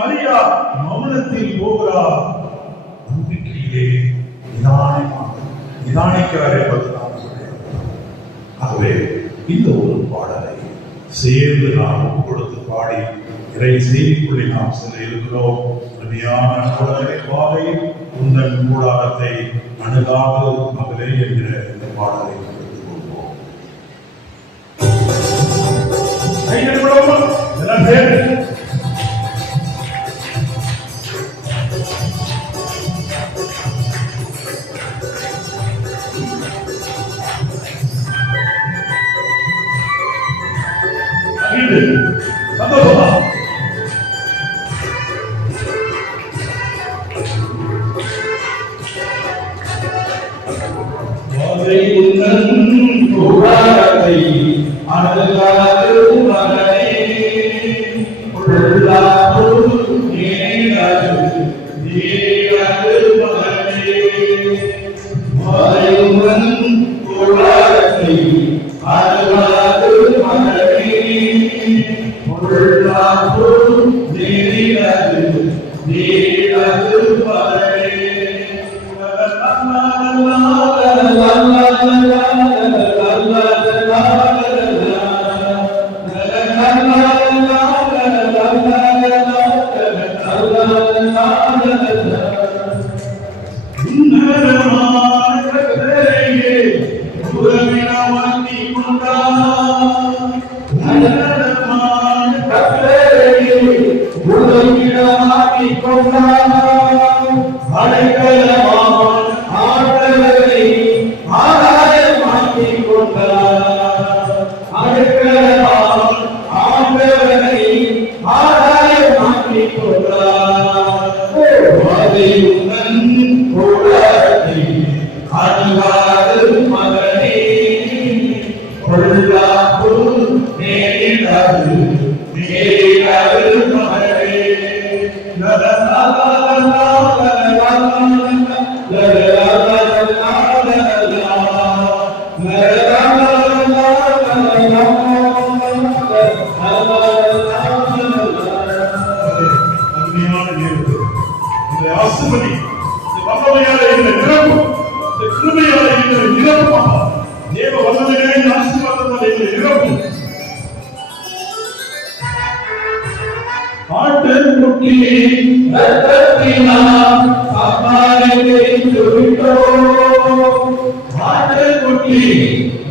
மரியா மௌனத்தில் போகிறார். நம்பிக்கையிலே நிதானிக்கிறார் என்பது நாம் சொல்கிறோம். ஆகவே இந்த ஒரு பாடலை சேர்ந்து நாம் கொடுத்து பாடி இறை செய்திக்குள்ளே நாம் செல்ல இருக்கிறோம். அருமையான பாடலை பாடி உங்கள் கூடாரத்தை அணுகாது மகளே என்கிற இந்த பாடலை எடுத்துக் கொள்வோம். எல்லாம் சேர்ந்து சந்தோஷமா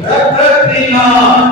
ரத்தத்தினால்